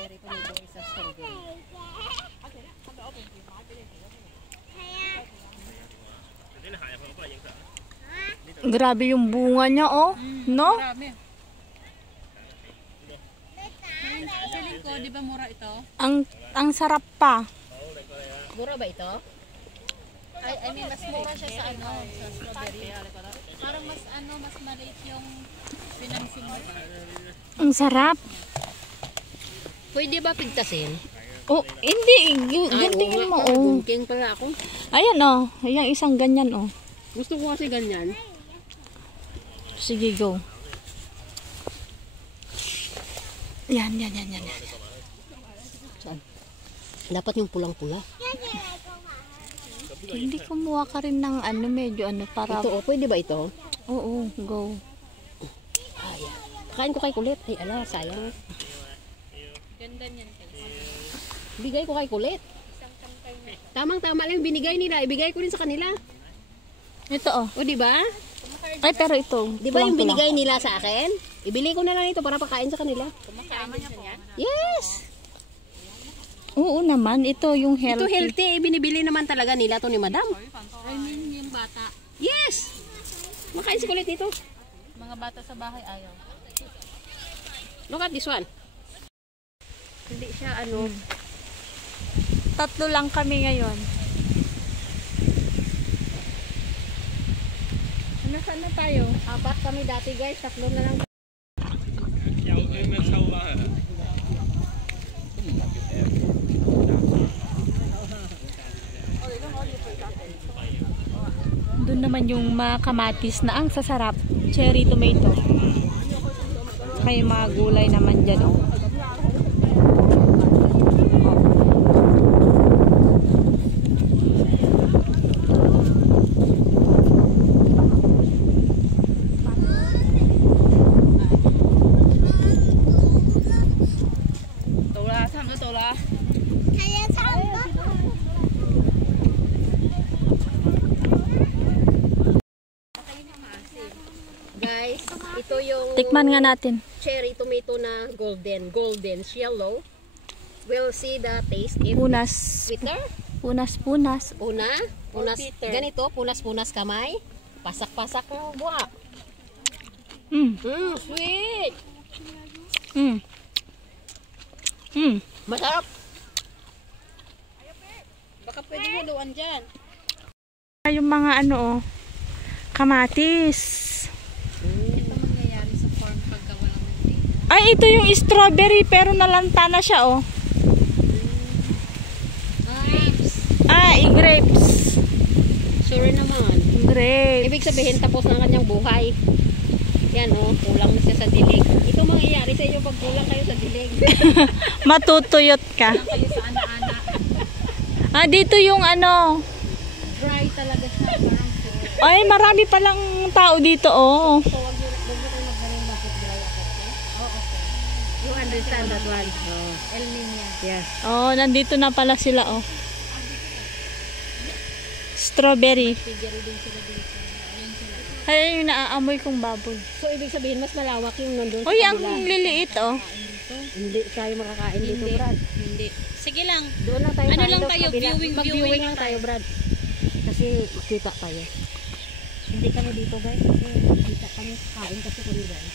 cherry tomato isa strawberry. Grabe yung bunga niya, oh. No? Marami. Feeling ko, di ba mura ito? Ang sarap pa. Mura ba ito? I mean, mas mura siya sa ano, sa strawberry. Parang mas ano, mas maliit yung pinansin mo. Ang sarap. Pwede ba pigtasin? Oh, hindi. Gantingin mo, oh. King pala ako. Ayan, oh. Yung isang ganyan, oh. Gusto ko kasi ganyan. Sige, go. Yan. Saan? Dapat yung pulang-pula. Hindi kumuha ka rin ng ano, medyo ano, para... Ito, oh, pwede ba ito? Oo, go. Ay, kain ko kay Kulit. Ay, ala, sayang. Ganda niyan. Bigay ko kay Kulit. Tamang-tama lang binigay nila. Ibigay ko rin sa kanila. Ito, oh. O, di ba? Ay, pero ito. Di ba yung binigay nila sa akin? Ibili ko na lang ito para pakain sa kanila. Kumakain din siya? Yes! Oo naman. Ito yung healthy. Ito healthy. Binibili naman talaga nila to ni Madam. I mean, yung bata. Yes! Makain si Kulit ito. Mga bata sa bahay ayaw. Look at this one. Hindi siya ano. Tatlo lang kami ngayon. Nasaan na tayo? Apat kami dati guys. Tatlo na lang. Doon naman yung mga kamatis na ang sasarap. Cherry tomato. May mga gulay naman dyan, oh. Guys, ito yung Tikman nga natin. cherry tomato na golden yellow. We'll see the taste if Punas. bitter. Punas. Punas. bitter. Ganito, punas kamay. Pasak-pasak ng buha. Sweet. Masarap. Baka pwede mo luwan dyan. Yung mga ano, oh. Kamatis. Ito mangyayari sa farm pagka walang nagtitin. Ay, ito yung strawberry pero nalanta na siya, oh. Grapes. Grapes. Sorry naman. Grapes. Ibig sabihin tapos na kanyang buhay. Yan oh, kulang na siya sa dilig. Ito mangyayari sa inyo pag kulang kayo sa dilig. Matutuyot ka. Kulang kayo sa ana-ana. Dito yung ano. Dry talaga siya. Parang Ay, marami palang tao dito, oh. so, wag nyo kayo maggaling bakit dry ako. Oh, okay. You understand that one? Oh. El Niño. Yes. Oh, nandito na pala sila, oh. Strawberry. Figure din sila dito. Ayun sila. Ay, yung naaamoy kong baboy. So, ibig sabihin mas malawak yung nandun Uy, sa ang kabila. liliit, oh. Hindi tayo makakain dito, Brad. Hindi. Sige lang. Doon lang tayo. Ano lang doon tayo, sa kabila. viewing Mag-viewing lang tayo, Brad. Kasi kita tayo. Hindi kami dito, guys. Kasi kita kami kain kasi kami, guys.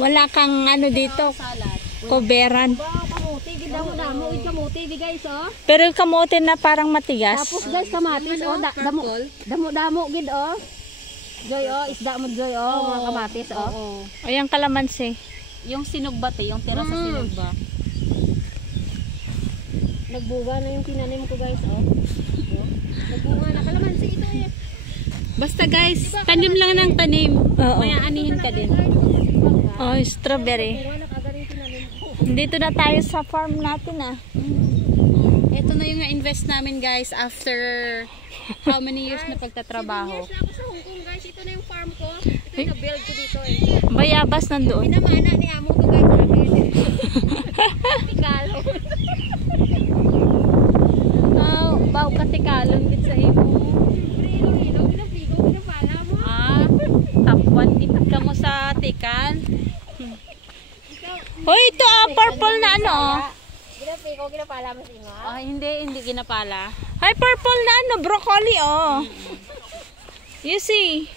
Wala kang ano dito, Salad. koberan. Ba, kamuti. Ganda mo na. Muid kamuti, di guys, oh. Pero yung kamote na parang matigas. Tapos, guys, kamatis, oh. Damo, gid, oh. Joy, oh. Isda mo, Joy, oh. Mga kamatis, oh. Oo. O, yung kalamansi. Yung sinugbat yung tira sa sinugba. Nagbuga na yung tinanim ko, guys, oh. Nagbuga na. Kalamansi ito, eh. Basta guys, tanim lang ng tanim. Oo. May aanihin ka din. Oh, strawberry. Dito na tayo sa farm natin, ah. Ito na yung na-invest namin guys after how many years na pagtatrabaho. 7 years na ako sa Hong Kong, guys. Ito na yung farm ko. Ito yung na-build ko dito, eh. Bayabas nandoon. Pinamana ni Amo to, guys, sa akin. Tikalo. Baw katikalon gid sa imo. Top 1 tipid ka mo sa tikan. Hoy, ito purple na ano. Ah, hindi ginapala. Hay, purple na ano, broccoli You see?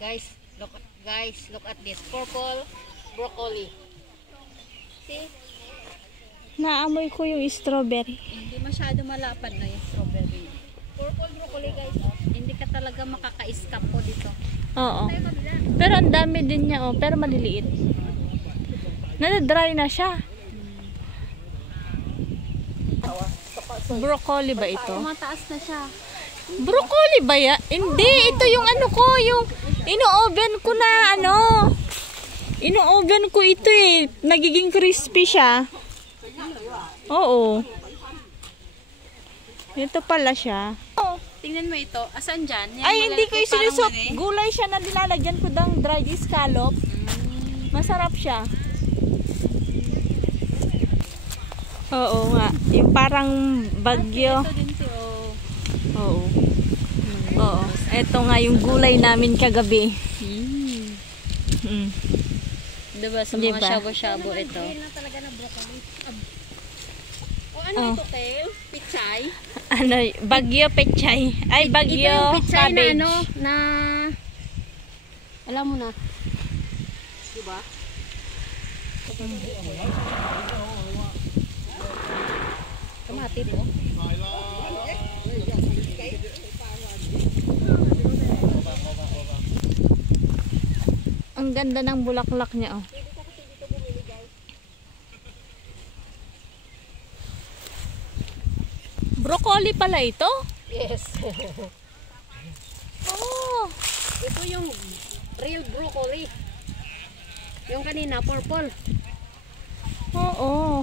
Guys, look at this purple broccoli. See? Naamoy ko yung strawberry. Hindi masyado malapad na yung strawberry. Purple broccoli, guys. Hindi ka talaga makaka-escape po dito. Oo. Pero ang dami din niya, pero maliliit. Nadadry na siya. Broccoli ba ito? Mataas na siya. Broccoli ba ya? Hindi, ito yung ano ko, yung ino-oven ko na ano. Ino-oven ko ito nagiging crispy siya. Oo. Ito pala siya. Tingnan mo ito. Asan dyan? Yan Ay, hindi ko malalaki, isinusup. parang mani. Gulay siya na nilalagyan ko ng dried scallop. Masarap siya. Oo nga. Yung parang bagyo. Ito din si Oo. Oo. Ito nga yung gulay namin kagabi. Diba sa Diba? mga shabu-shabu ito? Ano ito, Tel? Pichay? Ano, bagyo pechay. Ay, Ito bagyo yung pichay cabbage. na alam mo na. Diba? Kamati po. Ang ganda ng bulaklak niya, Broccoli pala ito? Yes. Oh. Ito yung real broccoli. Yung kanina, purple. Oo.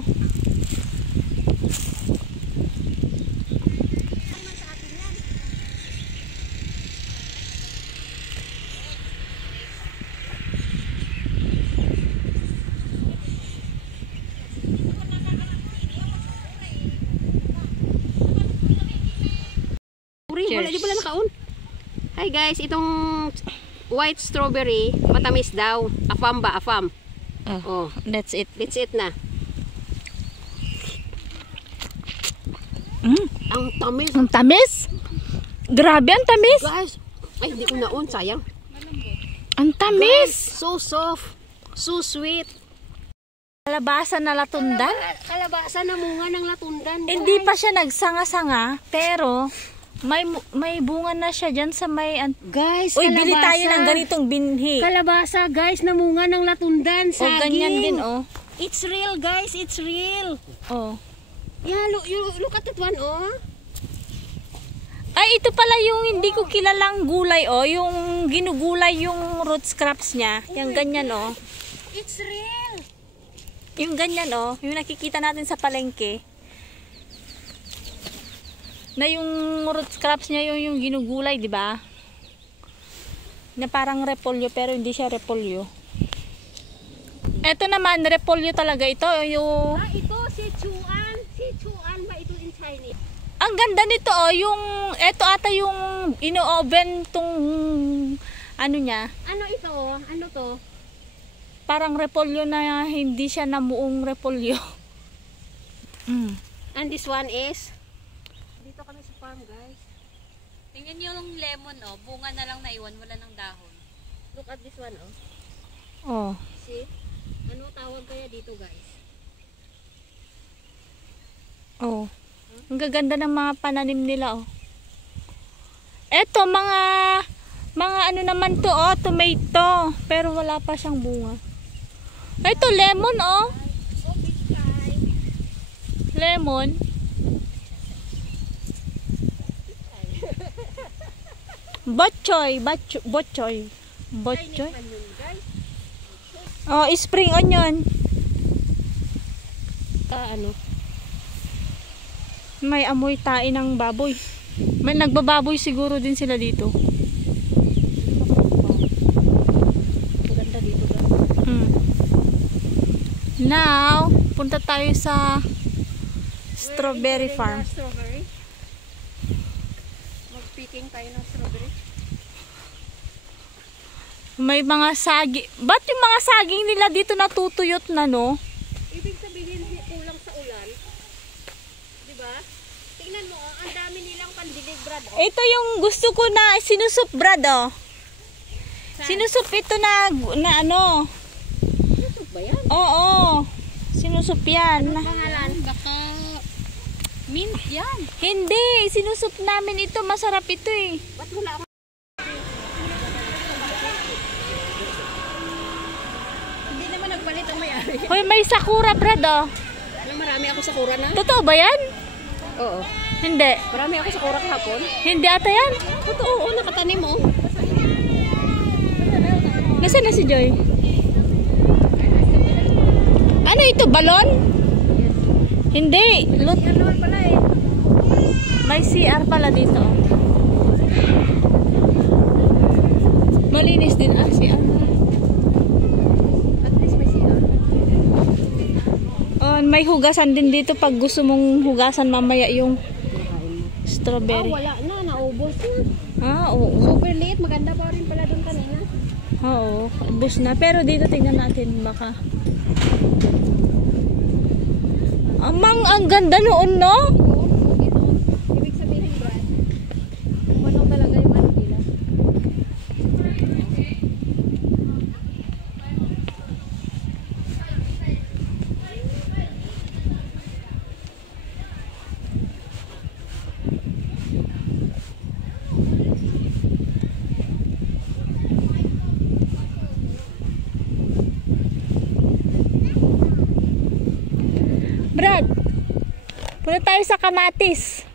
Wala, di pala nakaon. Hi guys, itong white strawberry, matamis daw. Afam ba? Afam. Oh, That's it. that's it na. Ang tamis. Ang tamis? Grabe, ang tamis. Guys, ay hindi ko naon, sayang. Ang tamis. So soft, so sweet. Kalabasa na latundan. Kalabasa na munga ng latundan. Hindi pa siya nagsanga-sanga, pero may bunga na siya dyan sa may... Guys, Uy, kalabasa. bili tayo ng ganitong binhi. Kalabasa, guys, na munga ng latundan. O, Saging. ganyan din, It's real, guys. It's real. Yeah, look at that one, Ay, ito pala yung hindi ko kilalang gulay, yung ginugulay yung root crops niya. Yung ganyan, It's real. Yung ganyan, yung nakikita natin sa palengke. Na yung root crops niya yung ginugulay, di ba? Na parang repolyo pero hindi siya repolyo. Ito naman, repolyo talaga ito. Yung... Ito, Sichuan. Sichuan ba ito in Chinese? Ang ganda nito, yung... Ito ata yung ino-oven tong... Ano niya? Ano ito? Ano to? Parang repolyo na hindi siya namuong repolyo. And this one is... Dito kami sa farm, guys. Tingnan niyo yung lemon, bunga na lang naiwan, wala ng dahon. Look at this one, See? Ano tawag kaya dito, guys? Ang gaganda ng mga pananim nila, Eto, mga ano naman to, tomato. Pero wala pa siyang bunga. Ito, lemon, Lemon. Botchoy. Botchoy. Spring onion. Ano? May amoy tae ng baboy. May nagbababoy siguro din sila dito. Maganda dito, guys. Now, punta tayo sa strawberry farm. Strawberry. Mag-picking tayo ng strawberry. May mga saging. Ba't yung mga saging nila dito natutuyot na, no? Ibig sabihin, kulang sa ulan. Diba? Tingnan mo, ang dami nilang pandilig, Brad. Oh. Ito yung gusto ko na sinusup, Brad, oh. Sinusup ito na ano. Sinusup ba yan? Oo. Sinusup yan. Pangalan? Baka mint yan. Hindi. Sinusup namin ito. Masarap ito eh. Ba't wala ako? Hindi naman nagpalit ang may-ari. Hoy, may sakura, Brad, oh. Marami ako sa kura na. Totoo ba yan? Oo. Hindi. Marami ako sa kura kahapon. Hindi ata yan. Totoo, oo, nakatanim mo. Nasaan na si Joy? Ano ito? Balon? Hindi. Look. Yan naman pala eh. May CR pala dito. Malinis din. CR. At least may siya. Oh, may hugasan din dito pag gusto mong hugasan mamaya yung strawberry. Wala na, naubos na. Oo. Super liit, maganda pa rin pala doon kanina. Oo, ubos na. Pero dito tingnan natin baka. Ang ganda noon, no? Ibig sabihin, Brad, manok talaga yung ano nila. Brad, punta tayo sa kamatis.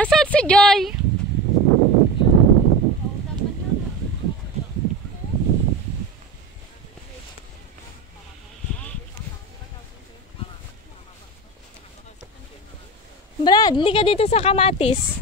Nasaan si Joy? Brad, lika dito sa kamatis.